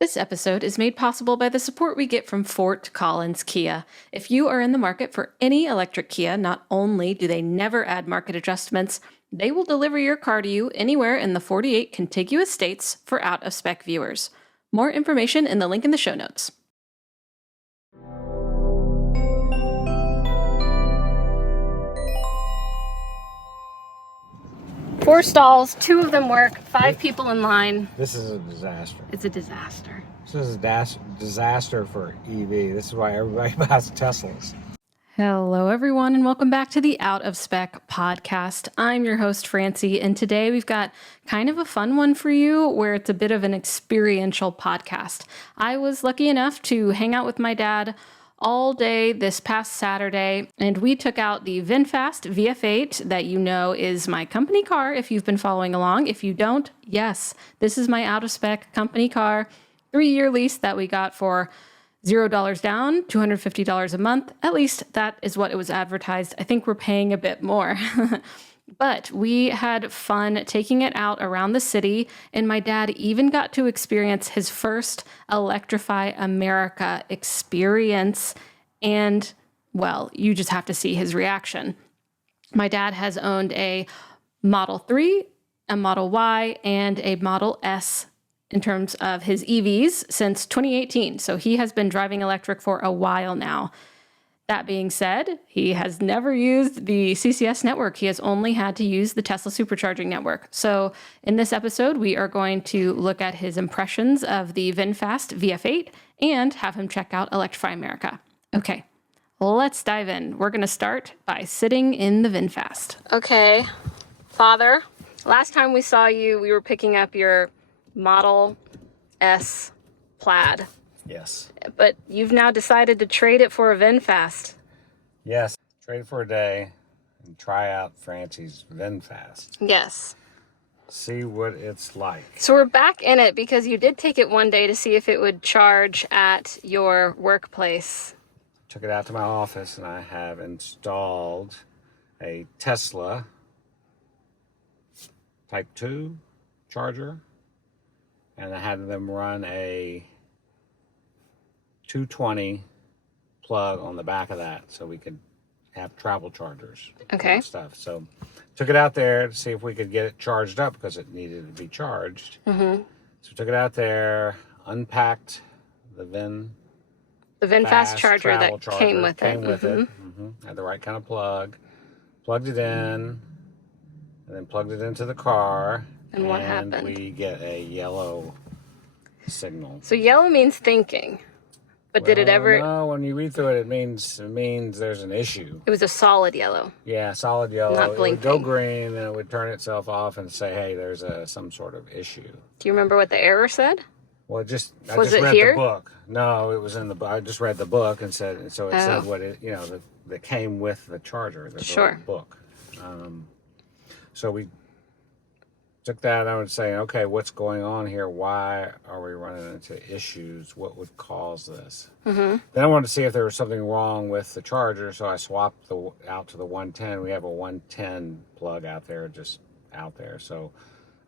This episode is made possible by the support we get from Fort Collins Kia. If you are in the market for any electric Kia, not only do they never add market adjustments, they will deliver your car to you anywhere in the 48 contiguous states for out-of-spec viewers. More information in the link in the show notes. Four stalls, two of them work, five people in line. This is a disaster. It's a disaster. This is a disaster for EV. This is why everybody buys Teslas. Hello, everyone, and welcome back to the Out of Spec podcast. I'm your host, Francie, and today we've got kind of a fun one for you where it's a bit of an experiential podcast. I was lucky enough to hang out with my dad all day this past Saturday, and we took out the VinFast VF8 that you know is my company car if you've been following along. If you don't, yes, this is my out-of-spec company car, 3-year lease that we got for $0 down, $250 a month. At least that is what it was advertised. I think we're paying a bit more. But we had fun taking it out around the city, and my dad even got to experience his first Electrify America experience. And, well, you just have to see his reaction. My dad has owned a Model 3, a Model Y, and a Model S in terms of his EVs since 2018. So he has been driving electric for a while now. That being said, he has never used the CCS network. He has only had to use the Tesla supercharging network. So in this episode, we are going to look at his impressions of the VinFast VF8 and have him check out Electrify America. Okay, let's dive in. We're going to start by sitting in the VinFast. Okay, Father, last time we saw you, we were picking up your Model S Plaid. Yes. But you've now decided to trade it for a VinFast. Yes. Trade it for a day and try out Francie's VinFast. Yes. See what it's like. So we're back in it because you did take it one day to see if it would charge at your workplace. Took it out to my office and I have installed a Tesla Type 2 charger. And I had them run a 220 plug on the back of that so we could have travel chargers. Okay. And stuff. So took it out there to see if we could get it charged up because it needed to be charged. Mm-hmm. So took it out there, unpacked the VinFast charger that came with it. Mm-hmm. Had the right kind of plug. Plugged it in, and then plugged it into the car. And what happened? We get a yellow signal. So yellow means thinking. But did it ever... No, when you read through it, it means there's an issue. It was a solid yellow. Yeah, solid yellow. Not blinking. It would go green, and it would turn itself off and say, hey, there's some sort of issue. Do you remember what the error said? Well, I just it read here? the book. No, it was in the... I just read the book and said... So it said what it... You know, that came with the charger. The book. So we took that, I would say, okay, what's going on here? Why are we running into issues? What would cause this? Mm-hmm. Then I wanted to see if there was something wrong with the charger, so I swapped out to the 110. We have a 110 plug out there, just out there. So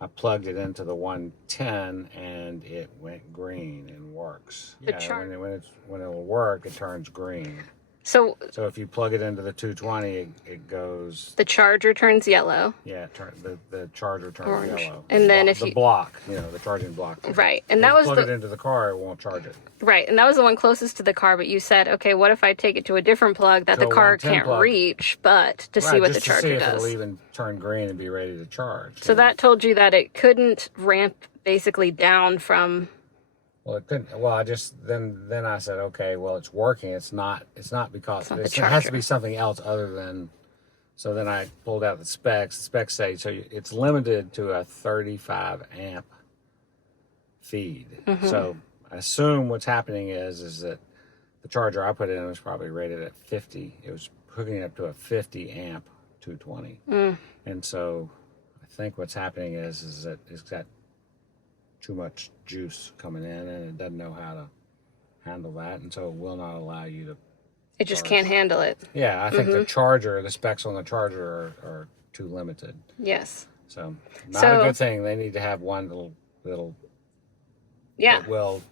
I plugged it into the 110, and it went green and works. When it'll work, it turns green. So if you plug it into the 220, it goes... The charger turns yellow. Yeah, the charger turns orange. Yellow. And then the block, the charging block. Right. And that if was you plug it into the car, it won't charge it. Right. And that was the one closest to the car, but you said, okay, what if I take it to a different plug that the car can't reach, but to see what the charger does? If it'll even turn green and be ready to charge. So that told you that it couldn't ramp basically down from... Well, it couldn't. Well, I just then I said, okay, well, it's working. It's not because it has to be something else other than. So then I pulled out the specs. The specs say so it's limited to a 35 amp feed. Mm-hmm. So I assume what's happening is that the charger I put in was probably rated at 50. It was hooking up to a 50 amp 220, and so I think what's happening is that it's got too much juice coming in and it doesn't know how to handle that, and so it will not allow you to... It just can't handle it. Yeah, I think the specs on the charger are too limited. Yes. So, not a good thing. They need to have one little Yeah. that will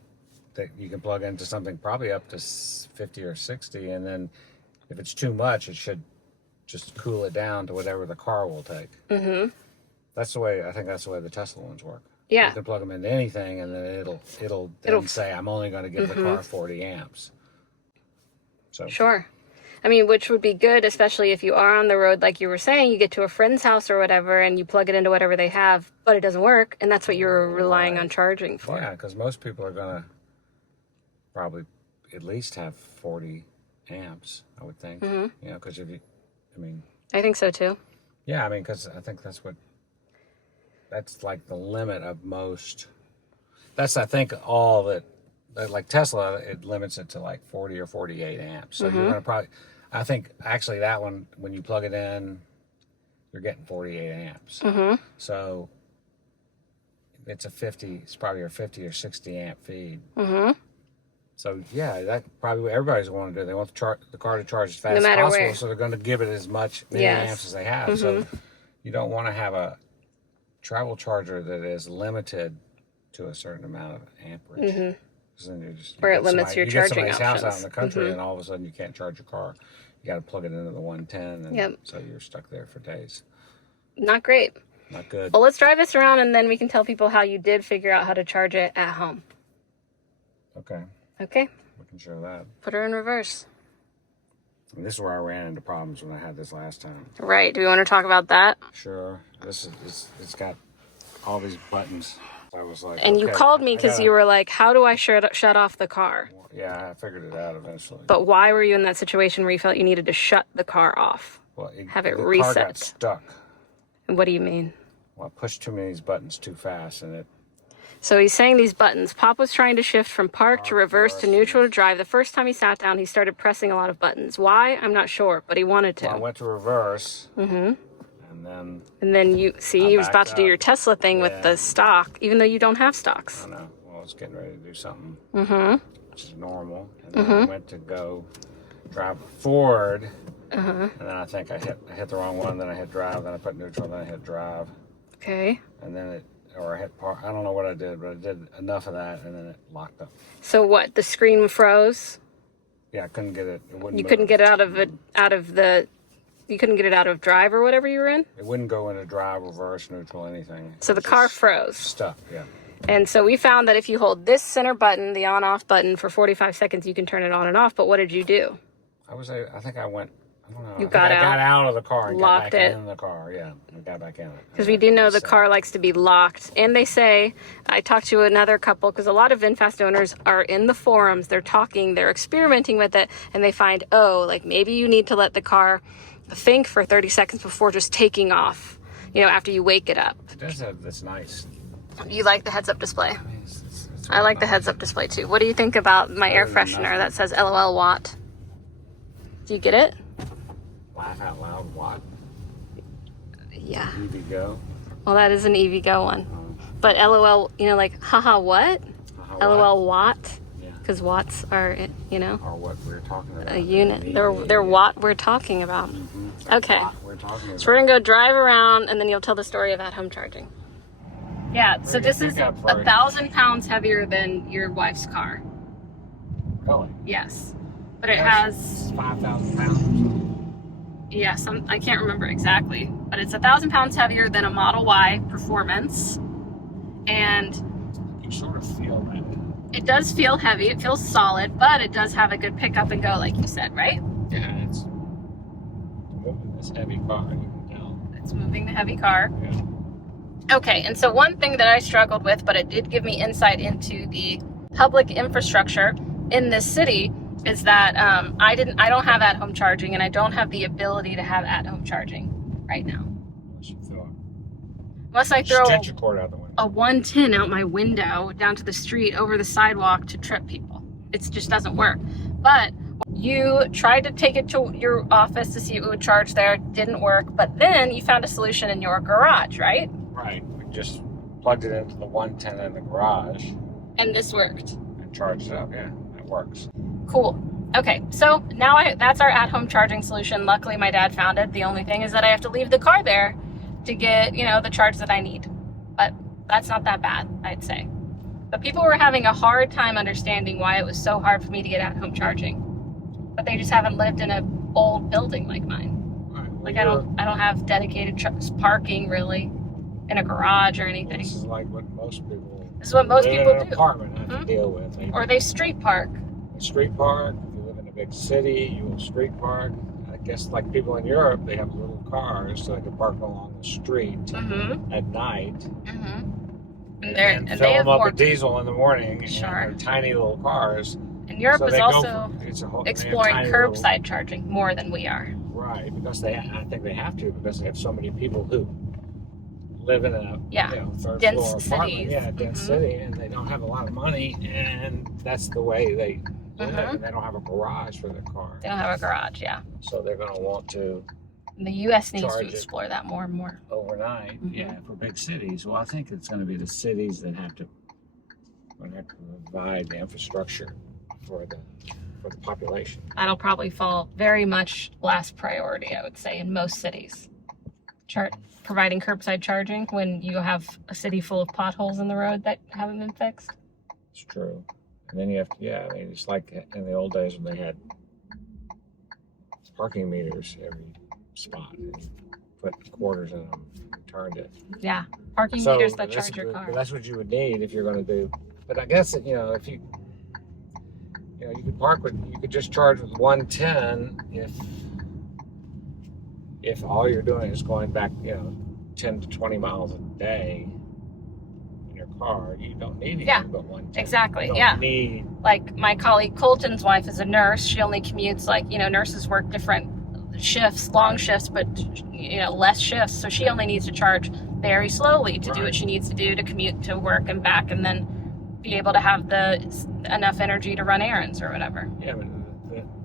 that you can plug into something probably up to 50 or 60, and then if it's too much, it should just cool it down to whatever the car will take. Mm-hmm. That's the way, I think that's the way the Tesla ones work. Yeah. You can plug them into anything, and then it'll then say, I'm only going to give the car 40 amps. So sure. I mean, which would be good, especially if you are on the road, like you were saying, you get to a friend's house or whatever, and you plug it into whatever they have, but it doesn't work, and that's what you're relying on charging for. Yeah, because most people are going to probably at least have 40 amps, I would think. Mm-hmm. You know, because if you, I mean... I think so, too. Yeah, I mean, because I think that's like the limit of most. That's, I think, all that, like Tesla, it limits it to like 40 or 48 amps. So you're going to probably, I think, actually that one, when you plug it in, you're getting 48 amps. So it's probably a 50 or 60 amp feed. So yeah, that probably everybody's going to do. They want the car to charge as fast as possible, where. So they're going to give it as many amps as they have. So you don't want to have a travel charger that is limited to a certain amount of amperage. Then where it limits your charging options. You get somebody's house out in the country, and all of a sudden you can't charge your car. You got to plug it into the 110, and so you're stuck there for days. Not great. Not good. Well, let's drive this around, and then we can tell people how you did figure out how to charge it at home. Okay. Okay. We can show that. Put her in reverse. And this is where I ran into problems when I had this last time. Right. Do we want to talk about that? Sure. It's got all these buttons. I was like, and you called me because you were like, how do I shut off the car? Yeah, I figured it out eventually. But why were you in that situation where you felt you needed to shut the car off? Well, have it the reset. Car got stuck. And what do you mean? Well, I pushed too many of these buttons too fast, and it... So he's saying these buttons. Pop was trying to shift from park to reverse to neutral to drive. The first time he sat down, he started pressing a lot of buttons. Why? I'm not sure, but he wanted to. Well, I went to reverse. And then you see, he was about to do your Tesla thing with the stock, even though you don't have stocks. I know. Well, I was getting ready to do something, which is normal. And then I went to go drive forward, and then I think I hit the wrong one. Then I hit drive. Then I put neutral. Then I hit drive. Okay. And then I hit park. I don't know what I did, but I did enough of that, and then it locked up. So what? The screen froze? Yeah, I couldn't get it. It wouldn't. You couldn't get it You couldn't get it out of drive or whatever you were in? It wouldn't go into drive, reverse, neutral, anything. So the car froze. Stuck, yeah. And so we found that if you hold this center button, the on-off button, for 45 seconds, you can turn it on and off. But what did you do? I think I went, I don't know. You got out. I got out of the car and locked got back it in the car. Yeah, I got back in it. Because we do know the car likes to be locked. And they say, I talked to another couple, because a lot of VinFast owners are in the forums. They're talking, they're experimenting with it. And they find, like maybe you need to let the car think for 30 seconds before just taking off, after you wake it up. It does have this nice... You like the heads-up display? I like the heads-up display too. What do you think about my air freshener that says LOL Watt? Do you get it? Laugh out loud Watt. Yeah. EVgo. Well, that is an EVgo one. But LOL, like, haha, what? LOL Watt? Because watts are, Or what we're talking about. A unit. They're what we're talking about. Okay. We're talking about. So we're going to go drive around, and then you'll tell the story of at-home charging. Yeah, so this is 1,000 pounds heavier than your wife's car. Really? Yes. But it has... 5,000 pounds or something? Yes, I can't remember exactly. But it's 1,000 pounds heavier than a Model Y Performance. And... You sort of feel that. It does feel heavy. It feels solid, but it does have a good pick up and go, like you said, right? Yeah, it's moving this heavy car. It's moving the heavy car. Yeah. Okay, and so one thing that I struggled with, but it did give me insight into the public infrastructure in this city, is that I don't have at-home charging, and I don't have the ability to have at-home charging right now. Unless I throw Stretch your cord out the window. A 110 out my window down to the street over the sidewalk to trip people. It just doesn't work. But you tried to take it to your office to see if it would charge there. Didn't work. But then you found a solution in your garage, right? Right. We just plugged it into the 110 in the garage. And this worked. And charged it up. Yeah, it works. Cool. Okay, so now that's our at-home charging solution. Luckily, my dad found it. The only thing is that I have to leave the car there to get, the charge that I need. But that's not that bad, I'd say. But people were having a hard time understanding why it was so hard for me to get at-home charging. But they just haven't lived in an old building like mine. Right. Well, like I don't have dedicated parking really in a garage or anything. This is like what most people. This is what most people in an do. Apartment have to deal with. Or they street park. Street park. If you live in a big city, you will street park. I guess like people in Europe, they have little cars so they can park along the street at night. And fill them up with diesel in the morning. Sure. And they're tiny little cars. And Europe is also exploring curbside charging more than we are. Right, because I think they have to because they have so many people who live in a third dense floor apartment. Cities. Yeah, dense city, and they don't have a lot of money, and that's the way they live. And they don't have a garage for their car. They don't have a garage, yeah. So they're going to want to. And the U.S. needs to explore that more and more. Overnight, for big cities. Well, I think it's going to be the cities that have to provide the infrastructure for the population. That'll probably fall very much last priority, I would say, in most cities. Providing curbside charging when you have a city full of potholes in the road that haven't been fixed. It's true. And then you have to, I mean, it's like in the old days when they had parking meters every spot. And you put quarters in them and turned it. Yeah, parking meters that charge your car. That's what you would need if you're going to do. But I guess, if you could just charge with 110 if all you're doing is going back, 10 to 20 miles a day in your car. You don't need anything but 110. Exactly. You don't need. Like my colleague Colton's wife is a nurse. She only commutes nurses work different shifts, long shifts, but less shifts. So she only needs to charge very slowly to do what she needs to do to commute to work and back, and then be able to have enough energy to run errands or whatever. Yeah, but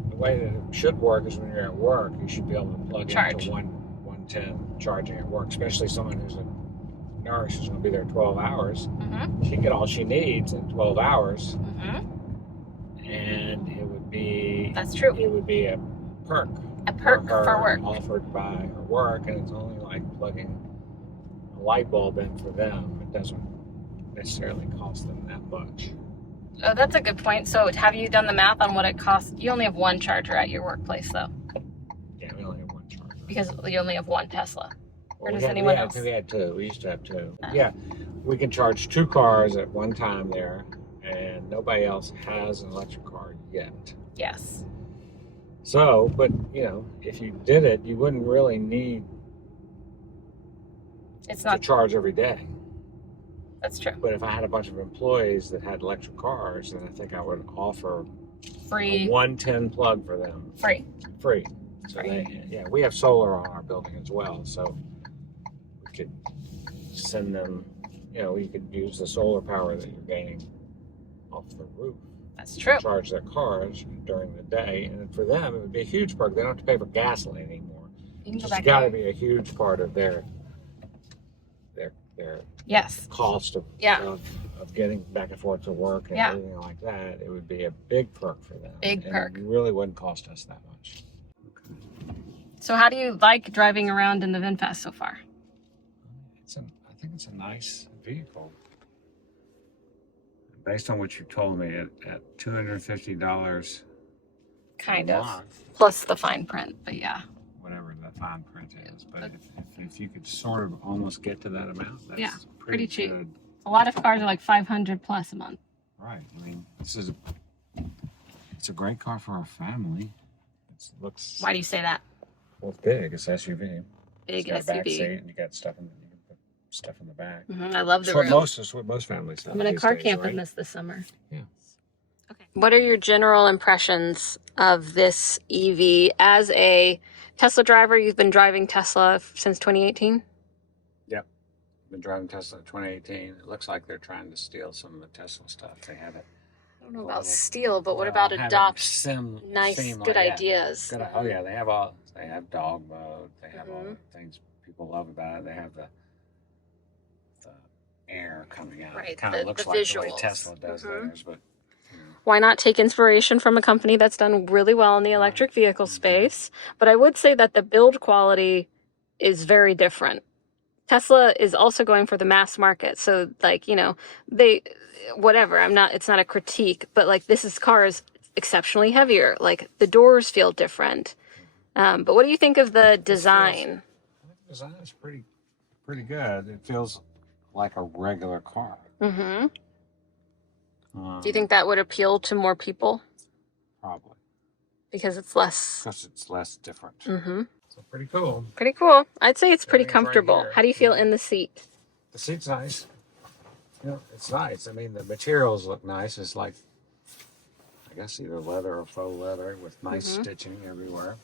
the way that it should work is when you're at work, you should be able to plug into 110 charging at work, especially someone who's a nurse who's going to be there 12 hours. She can get all she needs in 12 hours. And it would be... That's true. It would be a perk. A perk for work. Offered by her work, and it's only like plugging a light bulb in for them. It doesn't necessarily cost them that much. Oh, that's a good point. So have you done the math on what it costs? You only have one charger at your workplace, though. Yeah, we only have one charger. Because you only have one Tesla. Or does anyone else? We had two. We used to have two. Yeah, we can charge 2 cars at one time there, and nobody else has an electric car yet. Yes. So, but, if you did it, you wouldn't really need to charge every day. That's true. But if I had a bunch of employees that had electric cars, then I think I would offer free a 110 plug for them. Free. So we have solar on our building as well, so we could send them. You could use the solar power that you're gaining off the roof. That's true. Charge their cars during the day, and for them it would be a huge perk. They don't have to pay for gasoline anymore. It's got to be a huge part of their cost of getting back and forth to work and everything like that. It would be a big perk for them. Perk. It really wouldn't cost us that much. Okay. So how do you like driving around in the VinFast so far? I think it's a nice vehicle. Based on what you told me, at $250 kind of month, plus the fine print, but whatever the fine print is. But if you could sort of almost get to that amount, that's pretty cheap. Good. A lot of cars are like $500 plus a month. Right. I mean, it's a great car for our family. It looks. Why do you say that? Well, it's big. It's SUV. Big it's SUV. got a back seat, and you got stuff in the back. I love the room. That's what most families have. I'm going to car camp in this summer. Yeah. Okay. What are your general impressions of this EV as a Tesla driver? You've been driving Tesla since 2018? Yep. Been driving Tesla 2018. It looks like they're trying to steal some of the Tesla stuff. They have it. I don't know about steal, but what about adopt good ideas? Oh yeah, they have dog mode. They have all the things people love about it. They have the air coming out. Right. It kind of looks like visuals. The way Tesla does theirs, but why not take inspiration from a company that's done really well in the electric vehicle space? But I would say that the build quality is very different Tesla is also going for the mass market. So like, you know, whatever, it's not a critique, but like this car is exceptionally heavier. Like the doors feel different. But what do you think of the design? I think the design is pretty good. It feels like a regular car. Mm-hmm. Do you think that would appeal to more people? Probably. Because it's less... Because it's less different. Mm-hmm. So pretty cool. Pretty cool. I'd say it's pretty comfortable. Right. How do you feel in the seat? The seat's nice. You know, it's nice. I mean, the materials look nice. It's like, I guess, either leather or faux leather with nice stitching everywhere.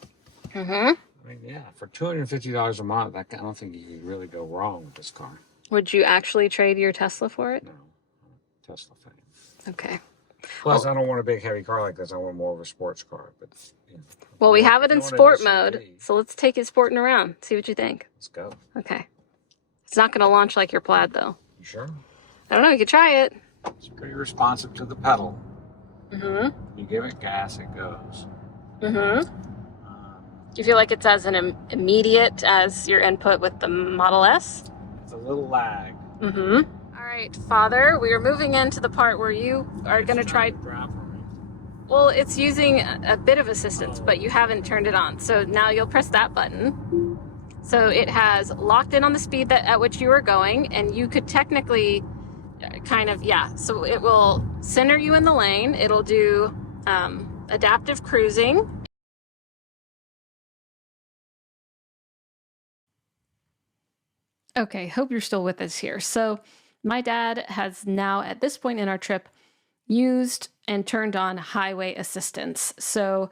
Mm-hmm. I mean, yeah, for $250 a month, I don't think you could really go wrong with this car. Would you actually trade your Tesla for it? No. Tesla fan. Okay. Plus, I don't want a big heavy car like this. I want more of a sports car. But you know, well, we have it in sport mode, so let's take it sporting around. See what you think. Let's go. Okay. It's not going to launch like your Plaid, though. You sure? I don't know. You could try it. It's pretty responsive to the pedal. Mm-hmm. You give it gas, it goes. Mm-hmm. Do you feel like it's as immediate as your input with the Model S? It's a little lag. Mm-hmm. All right, Father, we are moving into the part where you are going to try... Well, it's using a bit of assistance, but you haven't turned it on. So now you'll press that button. So it has locked in on the speed at which you are going, and you could technically kind of, so it will center you in the lane. It'll do adaptive cruising. Okay, hope you're still with us here. So my dad has now, at this point in our trip, used and turned on highway assistance. So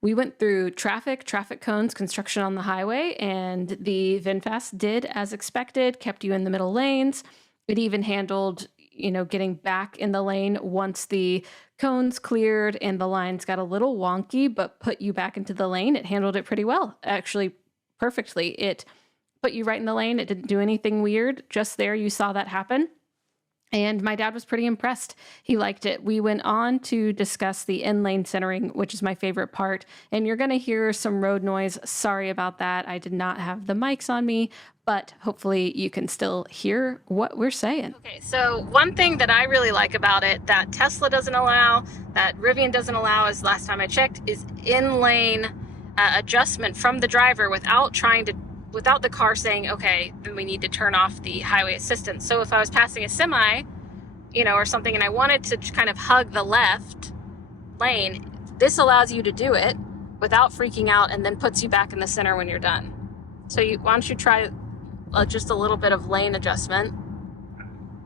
we went through traffic cones, construction on the highway, and the VinFast did as expected, kept you in the middle lanes. It even handled, getting back in the lane once the cones cleared and the lines got a little wonky, but put you back into the lane. It handled it pretty well, actually perfectly. It put you right in the lane. It didn't do anything weird. Just there, you saw that happen. And my dad was pretty impressed. He liked it. We went on to discuss the in-lane centering, which is my favorite part. And you're going to hear some road noise. Sorry about that. I did not have the mics on me, but hopefully you can still hear what we're saying. Okay, so one thing that I really like about it that Tesla doesn't allow, that Rivian doesn't allow, as last time I checked, is in-lane adjustment from the driver without the car saying, okay, then we need to turn off the highway assistance. So if I was passing a semi, or something, and I wanted to kind of hug the left lane, this allows you to do it without freaking out and then puts you back in the center when you're done. So why don't you try just a little bit of lane adjustment,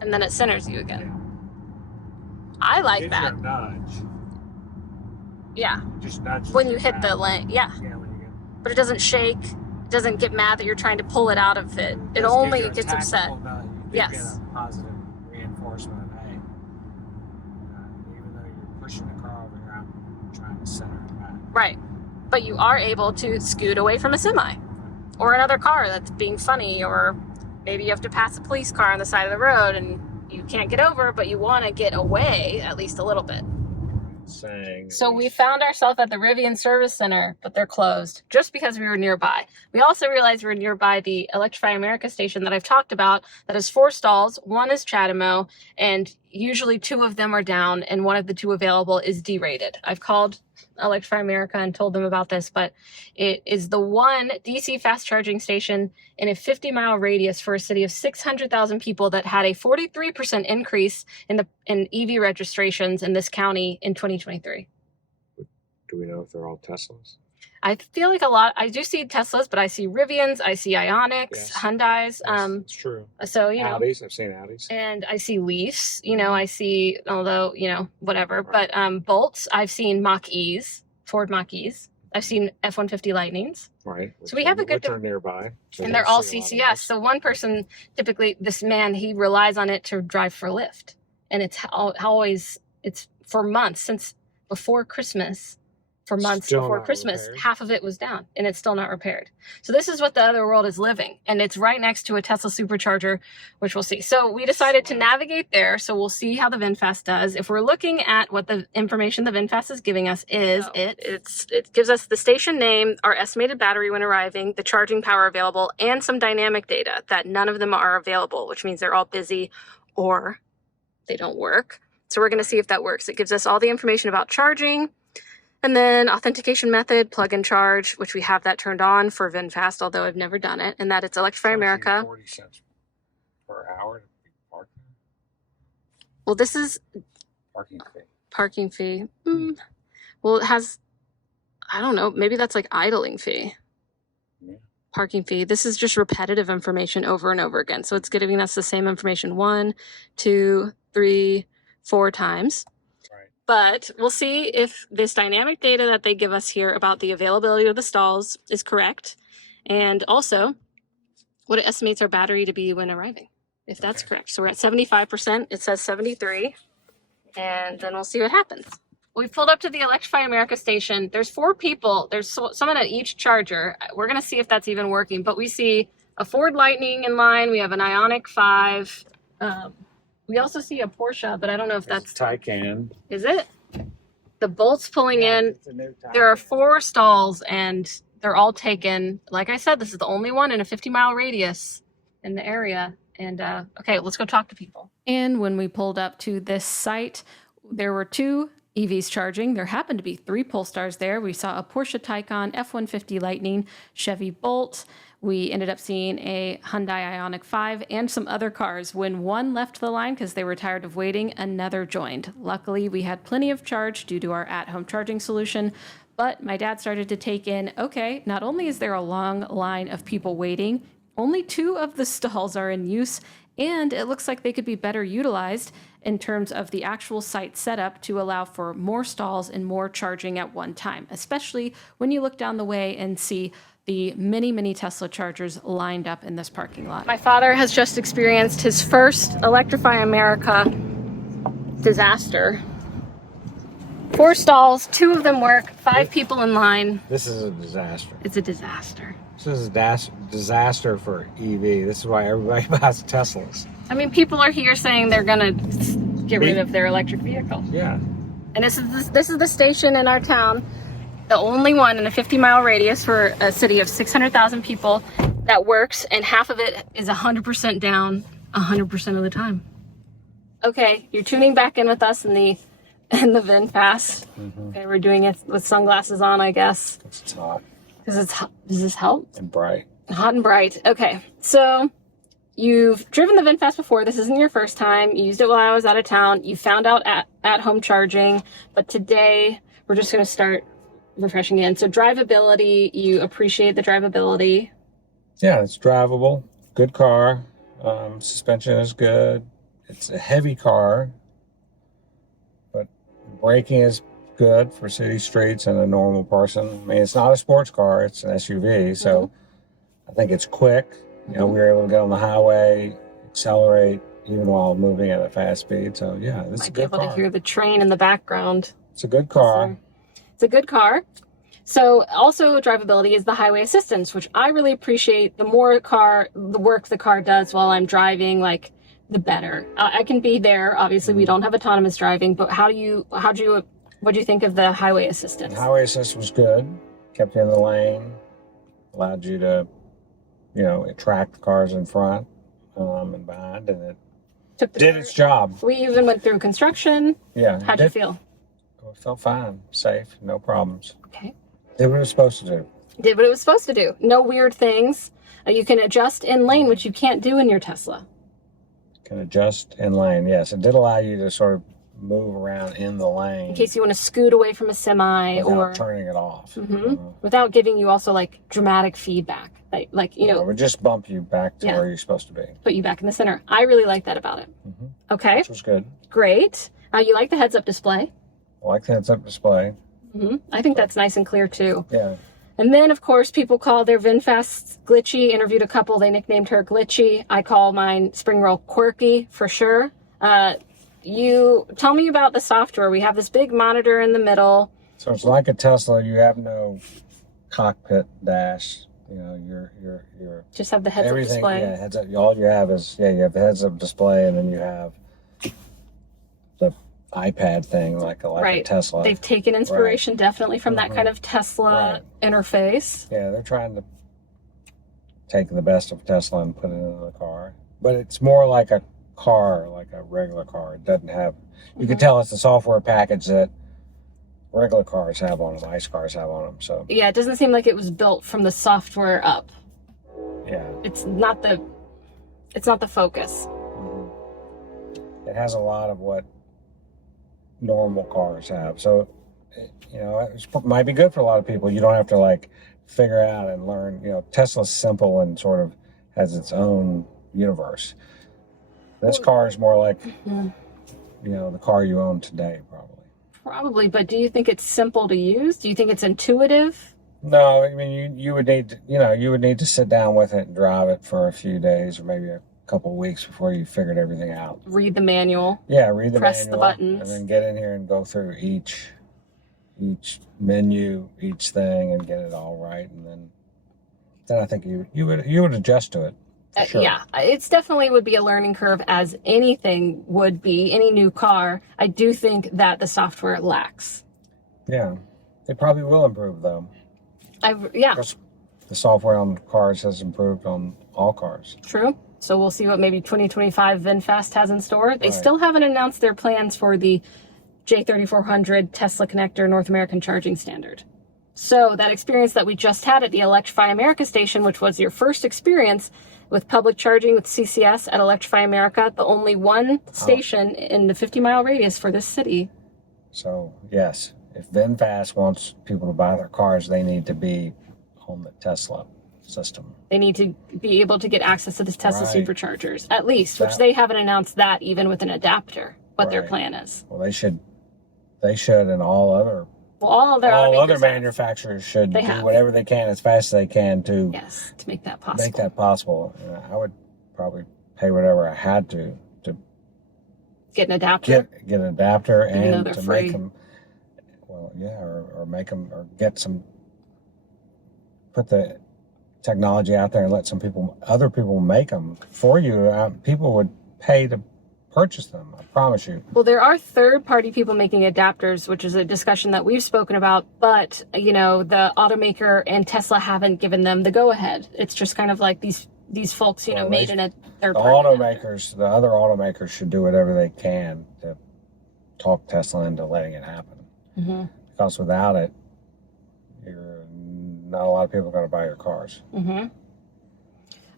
and then it centers you again. I like that. Nudge. Yeah. Just nudge when you hit the lane. Yeah. But it doesn't shake. Doesn't get mad that you're trying to pull it out of it. It only gets upset. Yes. Get a positive reinforcement of, hey, even though you're pushing the car over here, I'm trying to center it back. Right. But you are able to scoot away from a semi or another car that's being funny, or maybe you have to pass a police car on the side of the road and you can't get over, but you want to get away at least a little bit. So we found ourselves at the Rivian Service Center, but they're closed just because we were nearby. We also realized we were nearby the Electrify America station that I've talked about that has 4 stalls. One is CHAdeMO, and usually 2 of them are down, and one of the 2 available is derated. I've called Electrify America and told them about this, but it is the one DC fast charging station in a 50-mile radius for a city of 600,000 people that had a 43% increase in EV registrations in this county in 2023. Do we know if they're all Teslas? I feel like a lot. I do see Teslas, but I see Rivians, I see Ioniqs, yes. Hyundais. Yes, it's true. So, Audis, I've seen Audis. And I see Leafs, I see, although, whatever. Right. But Bolts, I've seen Mach-E's, Ford Mach-E's. I've seen F-150 Lightnings. Right. So we have a good... Which are nearby. So and they're all CCS. So one person, typically, this man, he relies on it to drive for Lyft. And it's always, it's for months, since before Christmas, for months Still before not Christmas. repaired. Half of it was down and it's still not repaired. So this is what the other world is living. And it's right next to a Tesla supercharger, which we'll see. So we decided to navigate there. So we'll see how the VinFast does. If we're looking at what the information the VinFast is giving us is, it gives us the station name, our estimated battery when arriving, the charging power available, and some dynamic data that none of them are available, which means they're all busy or they don't work. So we're going to see if that works. It gives us all the information about charging. And then authentication method, plug and charge, which we have that turned on for VinFast, although I've never done it. And that it's Electrify America. 40 cents per hour to be parking. Well, this is Parking fee. Parking fee. Well, it has, I don't know, maybe that's like idling fee. Yeah. Parking fee. This is just repetitive information over and over again. So it's giving us the same information 1, 2, 3, 4 times. But we'll see if this dynamic data that they give us here about the availability of the stalls is correct. And also what it estimates our battery to be when arriving, if that's correct. So we're at 75%. It says 73. And then we'll see what happens. We pulled up to the Electrify America station. There's 4 people. There's someone at each charger. We're going to see if that's even working. But we see a Ford Lightning in line. We have an Ioniq 5. We also see a Porsche, but I don't know if that's Taycan. Is it? The Bolt's pulling in. There are 4 stalls and they're all taken. Like I said, this is the only one in a 50-mile radius in the area. And okay, let's go talk to people. And when we pulled up to this site, there were 2 EVs charging. There happened to be 3 Polestars there. We saw a Porsche Taycan, F-150 Lightning, Chevy Bolt. We ended up seeing a Hyundai Ioniq 5 and some other cars. When one left the line because they were tired of waiting, another joined. Luckily, we had plenty of charge due to our at-home charging solution. But my dad started to take in, okay, not only is there a long line of people waiting, only 2 of the stalls are in use, and it looks like they could be better utilized in terms of the actual site setup to allow for more stalls and more charging at one time, especially when you look down the way and see the many, many Tesla chargers lined up in this parking lot. My father has just experienced his first Electrify America disaster. 4 stalls, 2 of them work, 5 people in line. This is a disaster. It's a disaster. This is a disaster for EV. This is why everybody buys Teslas. I mean, people are here saying they're gonna get rid of their electric vehicle. Yeah. And this is the station in our town, the only one in a 50-mile radius for a city of 600,000 people that works, and half of it is 100% down 100% of the time. Okay, you're tuning back in with us in the VinFast. Okay, we're doing it with sunglasses on, I guess. It's hot. Because it's hot. Does this help? And bright. Hot and bright. Okay, so you've driven the VinFast before. This isn't your first time. You used it while I was out of town. You found out at home charging, but today we're just going to start refreshing in. So drivability, you appreciate the drivability. Yeah, it's drivable. Good car. Suspension is good. It's a heavy car, but braking is good for city streets and a normal person. I mean, it's not a sports car, it's an SUV, so I think it's quick. You know, we were able to get on the highway, accelerate, even while moving at a fast speed. So yeah, this is a good car. Might be able to hear the train in the background. It's a good car. It's a good car. So also drivability is the highway assistance, which I really appreciate. The more the work the car does while I'm driving, like, the better. I can be there. Obviously, we don't have autonomous driving, but what do you think of the highway assistance? The highway assist was good. Kept you in the lane. Allowed you to, you know, track the cars in front and behind, and it did its job. We even went through construction. Yeah. How'd you feel? I felt fine, safe, no problems. Okay. Did what it was supposed to do. Did what it was supposed to do. No weird things. You can adjust in lane, which you can't do in your Tesla. Can adjust in lane, yes. It did allow you to sort of move around in the lane. In case you want to scoot away from a semi without turning it off. Without giving you also like dramatic feedback. Like, you know. It would just bump you back to where you're supposed to be. Put you back in the center. I really like that about it. Okay. Which was good. Great. You like the heads-up display? I like the heads-up display. I think that's nice and clear too. Yeah. And then, of course, people call their VinFast glitchy. Interviewed a couple. They nicknamed her glitchy. I call mine Springroll quirky for sure. You tell me about the software. We have this big monitor in the middle. So it's like a Tesla. You have no cockpit dash. You know, you're just have the heads-up display. Yeah, heads up. All you have is you have the heads-up display, and then you have the iPad thing, like a Tesla. They've taken inspiration definitely from that kind of Tesla interface. Yeah, they're trying to take the best of Tesla and put it into the car, but it's more like a car, like a regular car. It doesn't have. You can tell it's the software package that regular cars have on them, ICE cars have on them. So yeah, it doesn't seem like it was built from the software up. Yeah, it's not the focus. It has a lot of what normal cars have, so you know it might be good for a lot of people. You don't have to like figure out and learn. You know, Tesla's simple and sort of has its own universe. This car is more like you know, the car you own today, probably, but do you think it's simple to use? Do you think it's intuitive? No, I mean you would need to, you would need to sit down with it and drive it for a few days or maybe a couple of weeks before you figured everything out. Read the manual. Yeah, read the press manual, the buttons, and then get in here and go through each menu, each thing, and get it all right, and then I think you would adjust to it. Sure. Yeah, it's definitely would be a learning curve, as anything would be, any new car. I do think that the software lacks. Yeah, it probably will improve though. The software on cars has improved on all cars. True. So we'll see what maybe 2025 VinFast has in store. They still haven't announced their plans for the J3400 Tesla connector North American charging standard. So that experience that we just had at the Electrify America station, which was your first experience with public charging with CCS at Electrify America, the only one station in the 50-mile radius for this city. So, yes, if VinFast wants people to buy their cars, they need to be on the Tesla system. They need to be able to get access to the Tesla superchargers, at least, which they haven't announced that even with an adapter, what their plan is. Well, they should, and all other manufacturers should do whatever they can as fast as they can to make that possible. I would probably pay whatever I had to get an adapter. Get an adapter, and to free. Make them. Well, yeah, or make them, or get some. Put the technology out there and let other people make them for you. People would pay to purchase them, I promise you. Well, there are third-party people making adapters, which is a discussion that we've spoken about, but the automaker and Tesla haven't given them the go-ahead. It's just kind of like these folks, made in a third-party. The other automakers should do whatever they can to talk Tesla into letting it happen. Because without it, not a lot of people are going to buy your cars.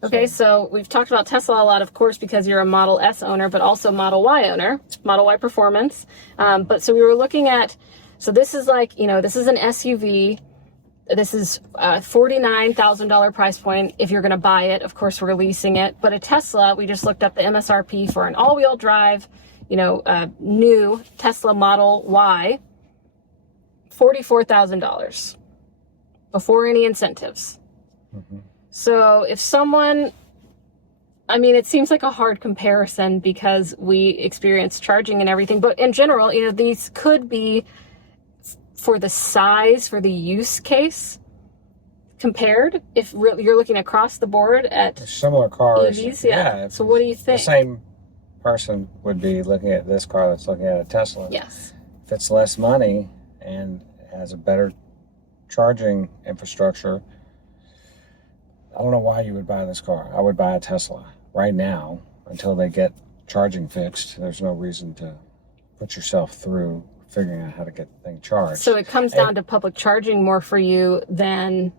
Okay, so we've talked about Tesla a lot, of course, because you're a Model S owner, but also Model Y owner, Model Y Performance. But so we were looking at, so this is like, this is an SUV. This is a $49,000 price point if you're going to buy it. Of course, we're leasing it. But a Tesla, we just looked up the MSRP for an all-wheel drive, new Tesla Model Y, $44,000 before any incentives. So if someone, it seems like a hard comparison because we experience charging and everything, but in general, these could be for the size, for the use case compared, if you're looking across the board at similar cars. EVs, So what do you think? The same person would be looking at this car that's looking at a Tesla. Yes. If it's less money and has a better charging infrastructure, I don't know why you would buy this car. I would buy a Tesla right now until they get charging fixed. There's no reason to put yourself through figuring out how to get the thing charged. So it comes down to public charging more for you than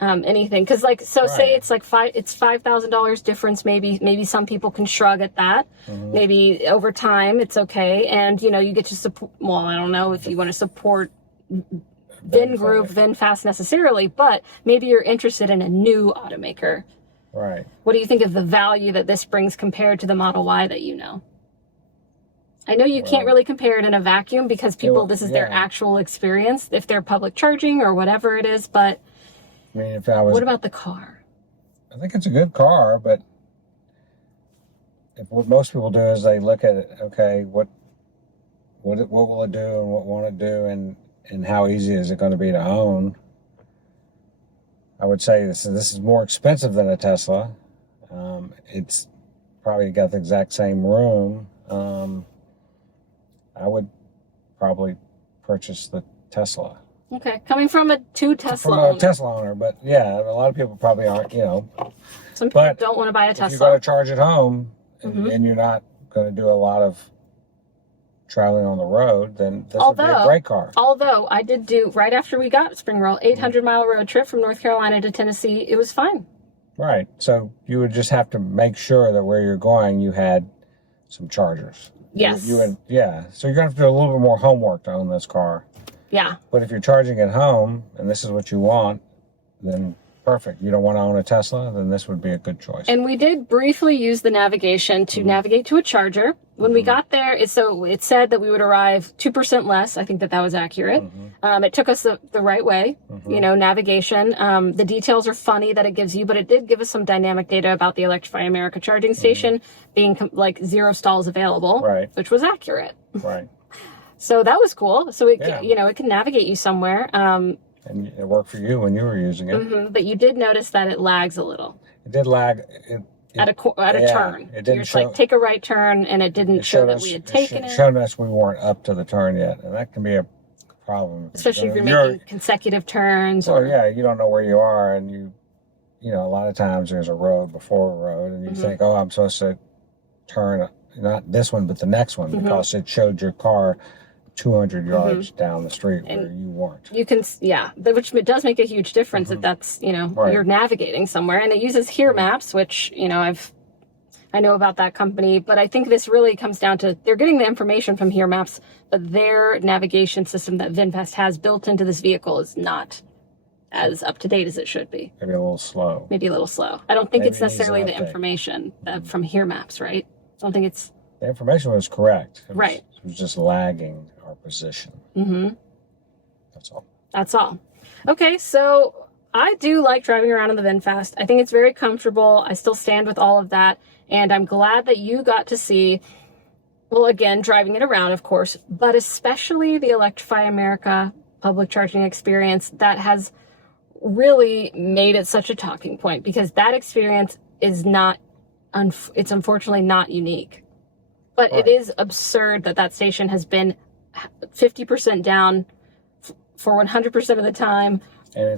anything. Because say it's like $5,000 difference. Maybe some people can shrug at that. Maybe over time it's okay, and you get to support. Well, I don't know if you want to support VinFast necessarily, but maybe you're interested in a new automaker. Right. What do you think of the value that this brings compared to the Model Y that you know? I know you can't really compare it in a vacuum because this is their actual experience, if they're public charging or whatever it is, but what about the car? I think it's a good car, but what most people do is they look at it, okay, what will it do and what won't it do, and and how easy is it going to be to own, I would say this is more expensive than a Tesla. It's probably got the exact same room. I would probably purchase the Tesla. Okay, coming from a Tesla owner, but yeah, a lot of people probably aren't, Some people don't want to buy a Tesla. If you're going to charge at home and you're not going to do a lot of traveling on the road, then this would be a great car. Although I did do, right after we got Springroll, 800-mile road trip from North Carolina to Tennessee, it was fine. Right. So you would just have to make sure that where you're going, you had some chargers. Yes. So you're going to have to do a little bit more homework to own this car. Yeah. But if you're charging at home and this is what you want, then perfect. You don't want to own a Tesla, then this would be a good choice. And we did briefly use the navigation to navigate to a charger. When we got there, it said that we would arrive 2% less. I think that was accurate. It took us the right way, navigation. The details are funny that it gives you, but it did give us some dynamic data about the Electrify America charging station being like 0 stalls available, which was accurate. Right. So that was cool. So it can navigate you somewhere. And it worked for you when you were using it. But you did notice that it lags a little. It did lag. At a turn. It didn't show, take a right turn, and it didn't show that we had taken it. It showed us we weren't up to the turn yet, and that can be a problem. Especially if you're making consecutive turns. You don't know where you are, and you a lot of times there's a road before a road, and you think, oh, I'm supposed to turn, not this one, but the next one, because it showed your car 200 yards down the street where you weren't. You can, which does make a huge difference if that's, you're navigating somewhere. And it uses Here Maps, which, I know about that company, but I think this really comes down to, they're getting the information from Here Maps, but their navigation system that VinFast has built into this vehicle is not as up to date as it should be. Maybe a little slow. I don't think it's necessarily the information from Here Maps, right? I don't think it's... The information was correct. It was just lagging our position. That's all. Okay, so I do like driving around in the VinFast. I think it's very comfortable. I still stand with all of that. And I'm glad that you got to see, well, again, driving it around, of course, but especially the Electrify America public charging experience that has really made it such a talking point, because that experience is not, it's unfortunately not unique. But it is absurd that station has been 50% down for 100% of the time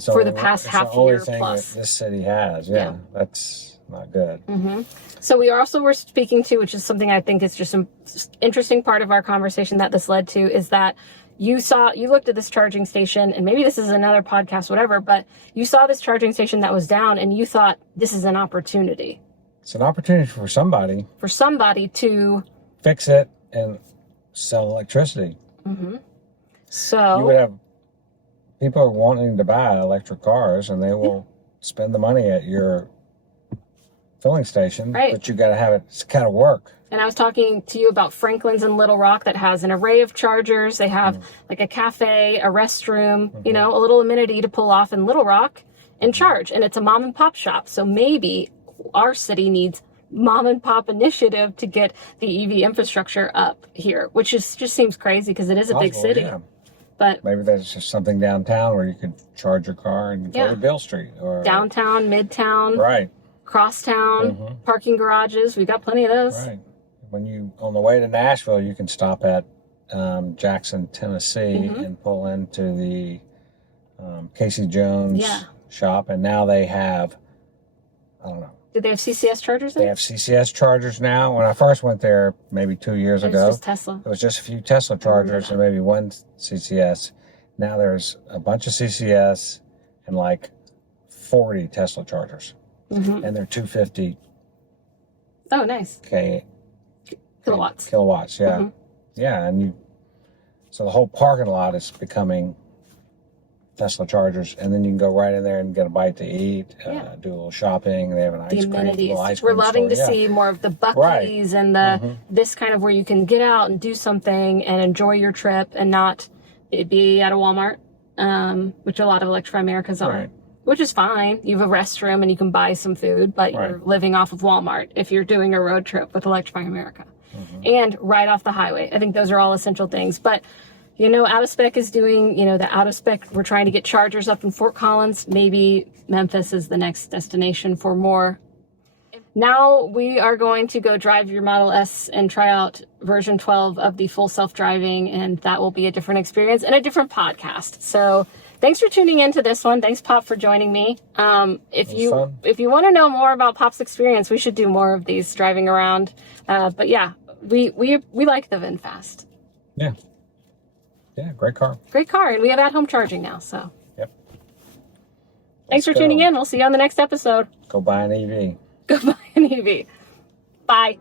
for the past half year plus. That this city has, that's not good. So we're speaking to, which is something I think is just an interesting part of our conversation that this led to, is that you looked at this charging station, and maybe this is another podcast, whatever, but you saw this charging station that was down, and you thought, this is an opportunity. It's an opportunity for somebody. To fix it and sell electricity. So you would have people wanting to buy electric cars, and they will spend the money at your filling station, but you got to have it kind of work. And I was talking to you about Franklin's in Little Rock that has an array of chargers. They have like a cafe, a restroom, a little amenity to pull off in Little Rock and charge. And it's a mom and pop shop. So maybe our city needs mom and pop initiative to get the EV infrastructure up here, which just seems crazy because it is a big city. Yeah. But maybe there's just something downtown where you could charge your car and go to Beale Street, or downtown, midtown, crosstown, parking garages. We got plenty of those. Right. When you on the way to Nashville, you can stop at Jackson, Tennessee, and pull into the Casey Jones shop, and now they have, I don't know. Do they have CCS chargers there? They have CCS chargers now. When I first went there, maybe 2 years ago, it was just Tesla. It was just a few Tesla chargers and maybe one CCS. Now there's a bunch of CCS and like 40 Tesla chargers, and they're 250. Oh, nice. Kilowatts, yeah. Yeah, and so the whole parking lot is becoming Tesla chargers, and then you can go right in there and get a bite to eat, do a little shopping. They have an ice cream. We're loving to see more of the Buc-ee's and the this kind of where you can get out and do something and enjoy your trip and not it be at a Walmart, which a lot of Electrify Americas are, which is fine. You have a restroom and you can buy some food, but you're living off of Walmart if you're doing a road trip with Electrify America. And right off the highway. I think those are all essential things. But Out of Spec is doing, the Out of Spec, we're trying to get chargers up in Fort Collins. Maybe Memphis is the next destination for more. Now we are going to go drive your Model S and try out version 12 of the full self-driving, and that will be a different experience and a different podcast. So thanks for tuning into this one. Thanks, Pop, for joining me. If you want to know more about Pop's experience, we should do more of these driving around. But yeah, we like the VinFast. Yeah. Yeah, great car. Great car, and we have at-home charging now, so. Yep. Thanks for tuning in. We'll see you on the next episode. Go buy an EV. Go buy an EV. Bye.